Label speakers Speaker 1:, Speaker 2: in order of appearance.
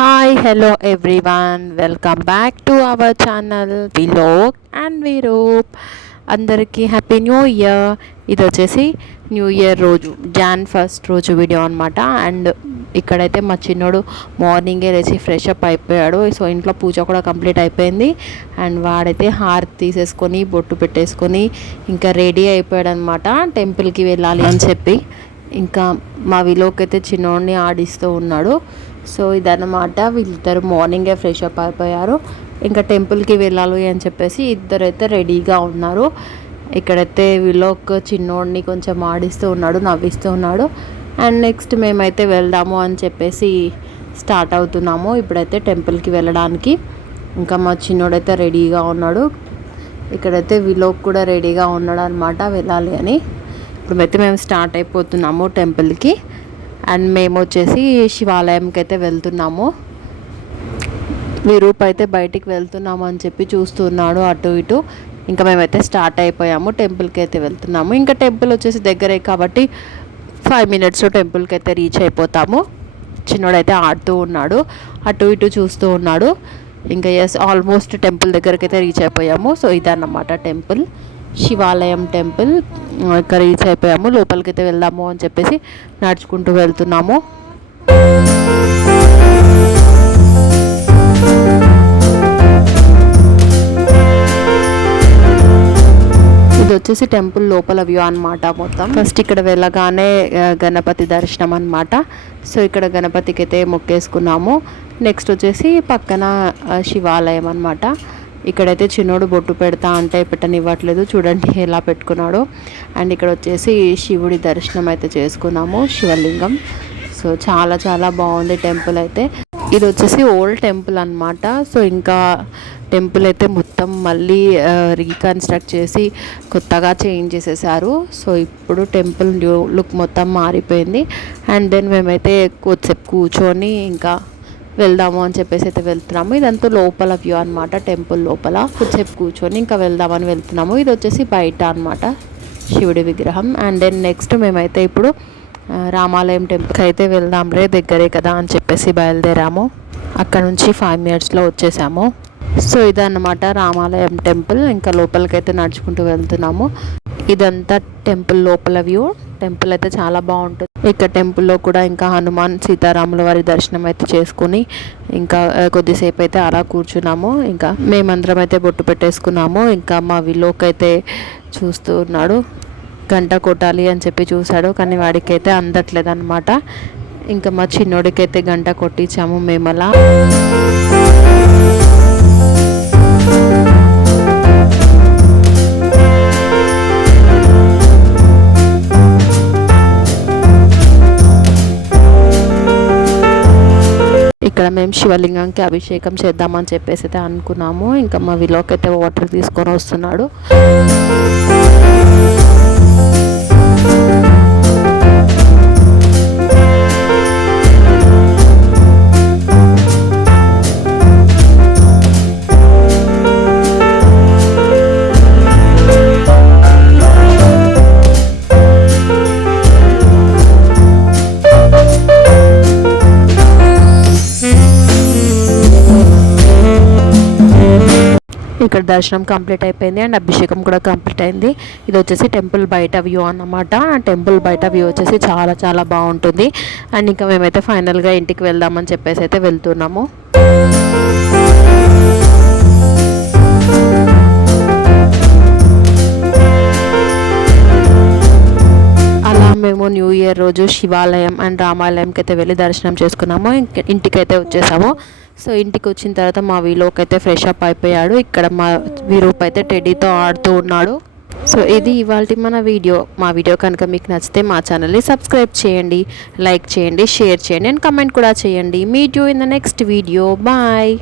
Speaker 1: Hi hello everyone welcome back to our channel Vilok and Viroop అందరికీ happy new year ఇది వచ్చేసి new year రోజు Jan first రోజు video అనమాట and ఇక్కడైతే మా చిన్నోడు మార్నింగే లేచి ఫ్రెష్ అప్ అయిపోయాడు. సో ఇంట్లో పూజ కూడా కంప్లీట్ అయిపోయింది. అండ్ వాడైతే హారతి తీసేసుకొని బొట్టు పెట్టేసుకొని ఇంకా రెడీ అయిపోయాడు అనమాట టెంపుల్కి వెళ్ళాలి అని చెప్పి. ఇంకా మా విలోకి అయితే చిన్నోడిని ఆడిస్తూ ఉన్నాడు. సో ఇదన్నమాట. వీళ్ళిద్దరు మార్నింగే ఫ్రెష్ అప్ అయిపోయారు. ఇంకా టెంపుల్కి వెళ్ళాలి అని చెప్పేసి ఇద్దరైతే రెడీగా ఉన్నారు. ఇక్కడైతే విలోక్ చిన్నోడిని కొంచెం ఆడిస్తూ ఉన్నాడు నవ్విస్తూ ఉన్నాడు. అండ్ నెక్స్ట్ మేమైతే వెళ్దాము అని చెప్పేసి స్టార్ట్ అవుతున్నాము ఇప్పుడైతే టెంపుల్కి వెళ్ళడానికి. ఇంకా మా చిన్నోడైతే రెడీగా ఉన్నాడు. ఇక్కడైతే విలోక్ కూడా రెడీగా ఉన్నాడు అనమాట వెళ్ళాలి అని. ఇప్పుడైతే మేము స్టార్ట్ అయిపోతున్నాము టెంపుల్కి. అండ్ మేము వచ్చేసి శివాలయంకి అయితే వెళ్తున్నాము విరూప్ అయితే బయటికి వెళ్తున్నాము అని చెప్పి చూస్తున్నాడు అటు ఇటు. ఇంకా మేమైతే స్టార్ట్ అయిపోయాము టెంపుల్కి అయితే వెళ్తున్నాము. ఇంకా టెంపుల్ వచ్చేసి దగ్గరే కాబట్టి ఫైవ్ మినిట్స్లో టెంపుల్కి అయితే రీచ్ అయిపోతాము. చిన్నోడైతే ఆడుతూ ఉన్నాడు అటు ఇటు చూస్తూ ఉన్నాడు. ఇంకా ఎస్ ఆల్మోస్ట్ టెంపుల్ దగ్గరికి అయితే రీచ్ అయిపోయాము. సో ఇదన్నమాట టెంపుల్. శివాలయం టెంపుల్. ఇక్కడ రీచ్ అయిపోయాము. లోపలికి అయితే వెళ్దాము అని చెప్పేసి నడుచుకుంటూ వెళ్తున్నాము. ఇది వచ్చేసి టెంపుల్ లోపల వ్యూ అనమాట మొత్తం. ఫస్ట్ ఇక్కడ వెళ్ళగానే గణపతి దర్శనం అనమాట సో ఇక్కడ గణపతికి అయితే మొక్కేసుకున్నాము. నెక్స్ట్ వచ్చేసి పక్కన శివాలయం అనమాట ఇక్కడైతే చిన్నోడు బొట్టు పెడతా అంటే పెట్టనివ్వట్లేదు. చూడండి ఎలా పెట్టుకున్నాడు. అండ్ ఇక్కడ వచ్చేసి శివుడి దర్శనం అయితే చేసుకున్నాము శివలింగం. సో చాలా చాలా బాగుంది టెంపుల్ అయితే. ఇది వచ్చేసి ఓల్డ్ టెంపుల్ అన్నమాట. సో ఇంకా టెంపుల్ అయితే మొత్తం మళ్ళీ రీకన్స్ట్రక్ట్ చేసి కొత్తగా చేంజ్ చేసేసారు. సో ఇప్పుడు టెంపుల్ న్యూ లుక్ మొత్తం మారిపోయింది. అండ్ దెన్ మేమైతే కొద్దిసేపు కూర్చొని ఇంకా వెళ్దాము అని చెప్పేసి అయితే వెళ్తున్నాము. ఇదంతా లోపల వ్యూ అనమాట టెంపుల్ లోపల. కొద్దిసేపు కూర్చొని ఇంకా వెళ్దామని వెళ్తున్నాము. ఇది వచ్చేసి బయట అనమాట శివుడి విగ్రహం. అండ్ దెన్ నెక్స్ట్ మేమైతే ఇప్పుడు రామాలయం టెంపుల్కి అయితే వెళ్దాంలే దగ్గరే కదా అని చెప్పేసి బయలుదేరాము. అక్కడ నుంచి ఫైవ్ మినిట్స్లో వచ్చేసాము. సో ఇదన్నమాట రామాలయం టెంపుల్ ఇంకా లోపలికైతే నడుచుకుంటూ వెళ్తున్నాము. ఇదంతా టెంపుల్ లోపల వ్యూ. టెంపుల్ అయితే చాలా బాగుంటుంది. ఇక్కడ టెంపుల్లో కూడా ఇంకా హనుమాన్ సీతారాముల వారి దర్శనం అయితే చేసుకుని ఇంకా కొద్దిసేపు అయితే అలా కూర్చున్నాము. ఇంకా మేమందరం అయితే బొట్టు పెట్టేసుకున్నాము. ఇంకా మా విలోక్ అయితే చూస్తూ ఉన్నాడు. గంట కొట్టాలి అని చెప్పి చూశాడు కానీ వాడికి అయితే అందట్లేదు అనమాట ఇంకా మా చిన్నోడికి అయితే గంట కొట్టించాము మేము అలా. ఇక్కడ మేము శివలింగంకి అభిషేకం చేద్దామని చెప్పేసి అయితే అనుకున్నాము. ఇంకా మా విలోకి అయితే వాటర్ తీసుకొని వస్తున్నాడు. ఇక్కడ దర్శనం కంప్లీట్ అయిపోయింది అండ్ అభిషేకం కూడా కంప్లీట్ అయింది. ఇది వచ్చేసి టెంపుల్ బయట వ్యూ అన్నమాట. టెంపుల్ బయట వ్యూ వచ్చేసి చాలా చాలా బాగుంటుంది. అండ్ ఇంకా మేమైతే ఫైనల్గా ఇంటికి వెళ్దామని చెప్పేసి అయితే వెళ్తున్నాము. అలా మేము న్యూ ఇయర్ రోజు శివాలయం అండ్ రామాలయంకి అయితే వెళ్ళి దర్శనం చేసుకున్నాము. ఇంటికైతే వచ్చేసాము. సో ఇంటికి వచ్చిన తర్వాత మా వీలోక్ అయితే ఫ్రెష్ అప్ అయిపోయాడు. ఇక్కడ మా వీరూప్ అయితే టెడ్డీతో ఆడుతూ ఉన్నాడు. సో ఇది ఇవాళ మన వీడియో. మా వీడియో కనుక మీకు నచ్చితే మా ఛానల్ని సబ్స్క్రైబ్ చేయండి లైక్ చేయండి షేర్ చేయండి అండ్ కమెంట్ కూడా చేయండి. Meet you in the next video bye